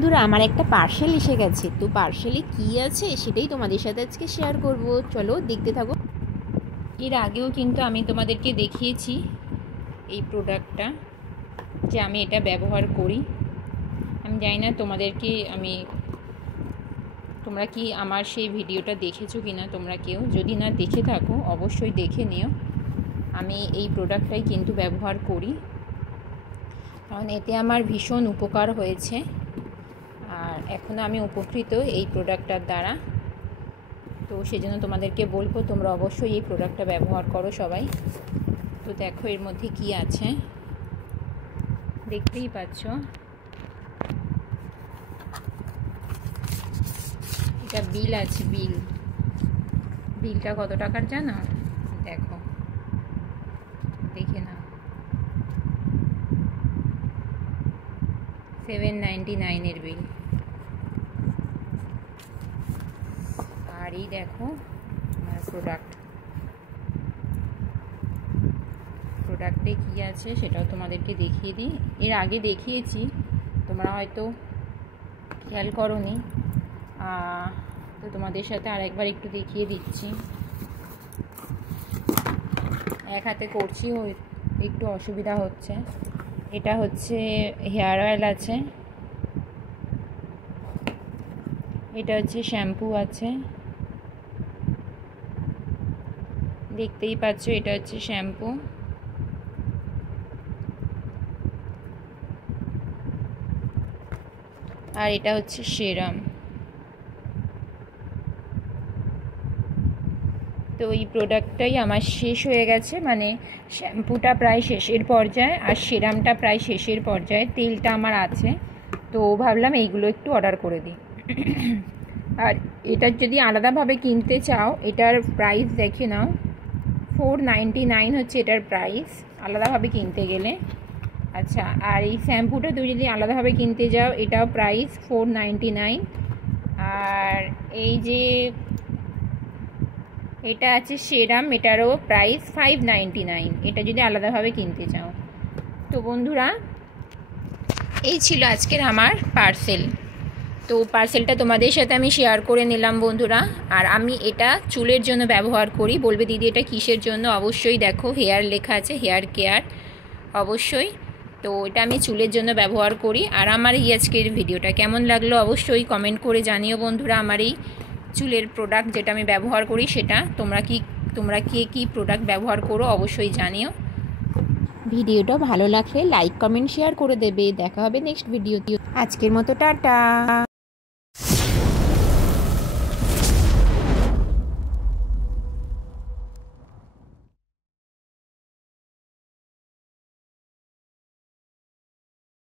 বন্ধুরা আমার একটা পার্সেল এসে গেছে, তো পার্সেলে কি আছে সেটাই তোমাদের সাথে আজকে শেয়ার করব। চলো দেখতে থাকো। এর আগেও কিন্তু আমি তোমাদেরকে দেখিয়েছি এই প্রোডাক্টটা, যে আমি এটা ব্যবহার করি। আমি জানি না তোমরা কি আমার সেই ভিডিওটা দেখেছো কি না। তোমরা কেউ যদি না দেখে থাকো অবশ্যই দেখে নিও। আমি এই প্রোডাক্টটাই কিন্তু ব্যবহার করি, কারণ এতে আমার ভীষণ উপকার হয়েছে আর এখনও আমি উপকৃত এই প্রোডাক্টটার দ্বারা। তো সেজন্য তোমাদেরকে বলবো তোমরা অবশ্যই এই প্রোডাক্টটা ব্যবহার করো সবাই। তো দেখো এর মধ্যে কি আছে, দেখতেই পাচ্ছ। এটা বিল আছে, বিলটা কত টাকার জানো? দেখো, দেখে নাও, 799 বিল। আর এই দেখো আমার প্রোডাক্টে কী আছে সেটাও তোমাদেরকে দেখিয়ে দিই। এর আগে দেখিয়েছি, তোমরা হয়তো খেয়াল করোনি, তো তোমাদের সাথে আর একবার একটু দেখিয়ে দিচ্ছি। এক হাতে করছি, একটু অসুবিধা হচ্ছে। এটা হচ্ছে হেয়ার অয়েল আছে, এটা হচ্ছে শ্যাম্পু আছে, দেখতেই পাচ্ছ। এটা হচ্ছে শ্যাম্পু, আর এটা হচ্ছে সেরাম। তো এই প্রোডাক্টটাই আমার শেষ হয়ে গেছে, মানে শ্যাম্পুটা প্রায় শেষের পর্যায়ে আর সেরামটা প্রায় শেষের পর্যায়ে, তেলটা আমার আছে। তো ভাবলাম এইগুলো একটু অর্ডার করে দিই। আর এটা যদি আলাদাভাবে কিনতে চাও, এটার প্রাইস দেখে নাও, 499 হচ্ছে এটার প্রাইস আলাদাভাবে কিনতে গেলে। আচ্ছা, আর এই শ্যাম্পুটা তুমি যদি আলাদাভাবে কিনতে যাও এটাও প্রাইস 499। আর এই যে এটা আছে সেরাম, এটারও প্রাইস 599, এটা যদি আলাদাভাবে কিনতে চাও। তো বন্ধুরা এই ছিল আজকের আমার পার্সেল। তো পার্সেলটা তোমাদের সাথে আমি শেয়ার করে নিলাম বন্ধুরা। আর আমি এটা চুলের জন্য ব্যবহার করি। বলবে দিদি এটা কিসের জন্য? অবশ্যই দেখো হেয়ার লেখা আছে, হেয়ার কেয়ার অবশ্যই। তো এটা আমি চুলের জন্য ব্যবহার করি। আর আমার এই আজকের ভিডিওটা কেমন লাগলো অবশ্যই কমেন্ট করে জানিও বন্ধুরা। আমার এই চুলের প্রোডাক্ট যেটা আমি ব্যবহার করি সেটা তোমরা কে কী প্রোডাক্ট ব্যবহার করো অবশ্যই জানিও। ভিডিওটা ভালো লাগলে লাইক কমেন্ট শেয়ার করে দেবে। দেখা হবে নেক্সট ভিডিওতে। আজকের মতো টাটা।